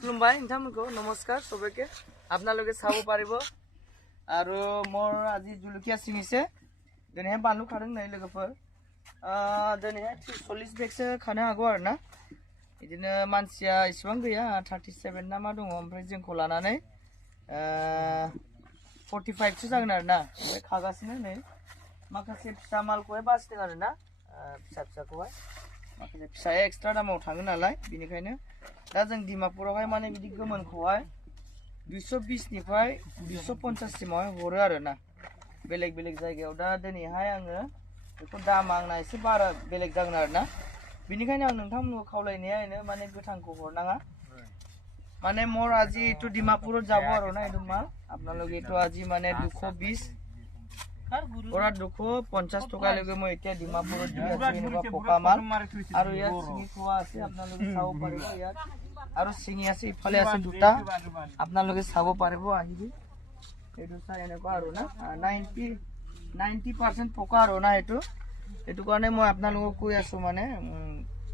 खुलुमबाय नोंथांमोनखौ नमस्कार सबैके आपनालोके साबो पारिबो आरो मोर आजि जुलुकिया सिंगिसे दिनैहाय बानलु खादों नै लोगोफोर दिनैहाय 40 बेगसो खानो हागौ आरो ना बिदिनो मानसिया इसेबां गैया 37 ना मा दङ ओमफ्राय जोंखौ लानानै 45 सो जागोन आरो ना ओमफ्राय खागासिनो नै माखासे फिसा मालखौहाय बासिदों आरो ना फिसा फिसाखौहाय माखासे फिसाया एक्सट्रा दामाव थाङो नालाय बिनिखायनो दा जों डिमापुरावहाय माने बिदि गोमोनखौहाय 220 निफ्राय 250 सिमावहाय हरो आरो ना बेलेग बेलेग जायगायाव दा दिनैहाय आङो बेखौ दामा आंना एसे बारा बेलेग जागोन आरो ना बिनिखायनो आं नोंथांमोनखौ खावलायनाया बेनो माने गोथांखौ हरनाङा माने मोर আজি এইটো ডিমাপুৰত যাব আৰু না এইটো মাল আপোনালোকে এইটো আজি মানে 220 ওরা 250 টাকা লাগে মই এতিয়া ডিমাপুৰত দি আছো এনেকুৱা পকা মাল আৰু ইয়াত চিঙি খোৱা আছে আপোনালোকে চাব পাৰিব ইয়াত আৰু চিঙি আছে ইফালে আছে দুটা আপোনালোকে চাব পাৰিব আহিবি এইটো চাই এনেকুৱা আৰু না 90% পকা আৰু না এইটো কাৰণে মই আপোনালোকক কৈ আছো মানে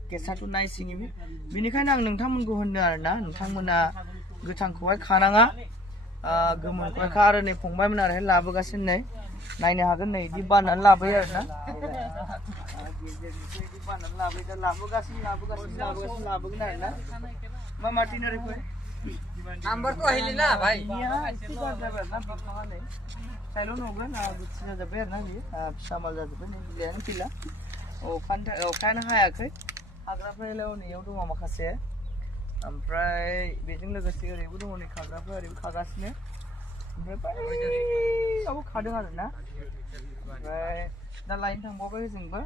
কেঁচাটো নাই চিঙিবি बिनिखायनो आं नोंथांमोनखौ होनदों आरो ना नोंथांमोना गोथांखौहाय खानाङा गोमोनखौहाय खा आरो नै फंबायमोन आरो लाबोगासिनो नै नायनो हागोन नै इदि बाननानै लाबोयो आरो ना इदि बाननानै लाबोयो दा लाबोगासिनो लाबोगोन आरो ना मा मार्टिन ओरै फै नाम्बार तो अहिले ना भाइ एसे गाज्रि ना बिफाङा नै साइल' नगोन गुथि जाजोब्बाय आरो ना बियो फिसा माल जाजोब्बाय नै बिलाइआनो गैला अखायानो हायाखै हाग्राफोराव नैयाव दङ माखासे ओमफ्राय बेजों लोगोसे ओरैबो दङ नै खाग्राफोर ओरैबो खागासिनो ओमफ्राय बैयावबो खादों आरो ना ओमफ्राय दा लायनो थांबावबाय जोंबो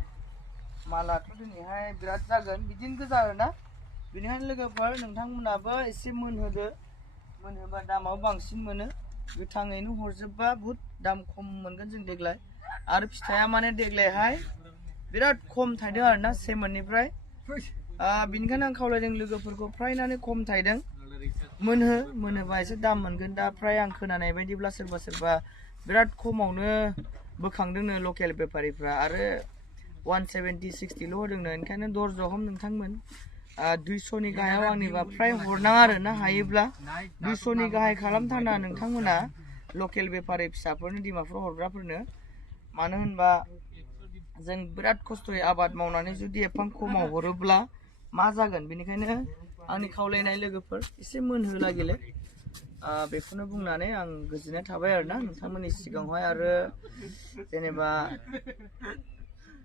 मालाथ' दिनैहाय बिराद जागोन बिदिनो गोजा आरो ना बिनिखायनो लोगोफोर नोंथांमोनाबो एसे मोनहोदो मोनहोबा दामाबो बांसिन मोनो गोथाङैनो हरजोबबा बुहुद दाम खम मोनगोन जों देग्लाय आरो फिथाइया माने देग्लायहाय बिराद खम थायदों आरो ना सेमोननिफ्राय बिनिखायनो आं खावलायदों लोगोफोरखौ फ्रायनानो खम थायदों मोनहोबा एसे दाम मोनगोन दा फ्राय आं खोनानाय बायदिब्ला सोरबा बिराद खमावनो बोखांदोंनो लकेल बेफारिफ्रा आरो 170 60 ल' होदोंनो ओंखायनो दर्ज हम नोंथांमोन 200 नि गाहायाव आंनिबा फ्राय हरनाङा आरो ना हायोब्ला 200 नि गाहाय खालामथारना नोंथांमोना लकेल बेफारि फिसाफोरनो डिमापुराव हरग्राफोरनो मानो होनबा जों बिराद खस्थ'यै आबाद मावनानै जुदि एफां खमाव हरोब्ला मा जागोन बेनिखायनो आंनि खावलायनाय लोगोफोर एसे मोनहोलागिले बेखौनो बुंनानै आं गोजोननाय थाबाय आरो ना नोंथांमोननि सिगाङावहाय आरो जेनेबा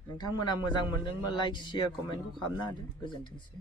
नोंथांमोना मोजां मोनदोंबा लाइक शेयार कमेन्टखौ खालामना होदो गोजोनथोंसै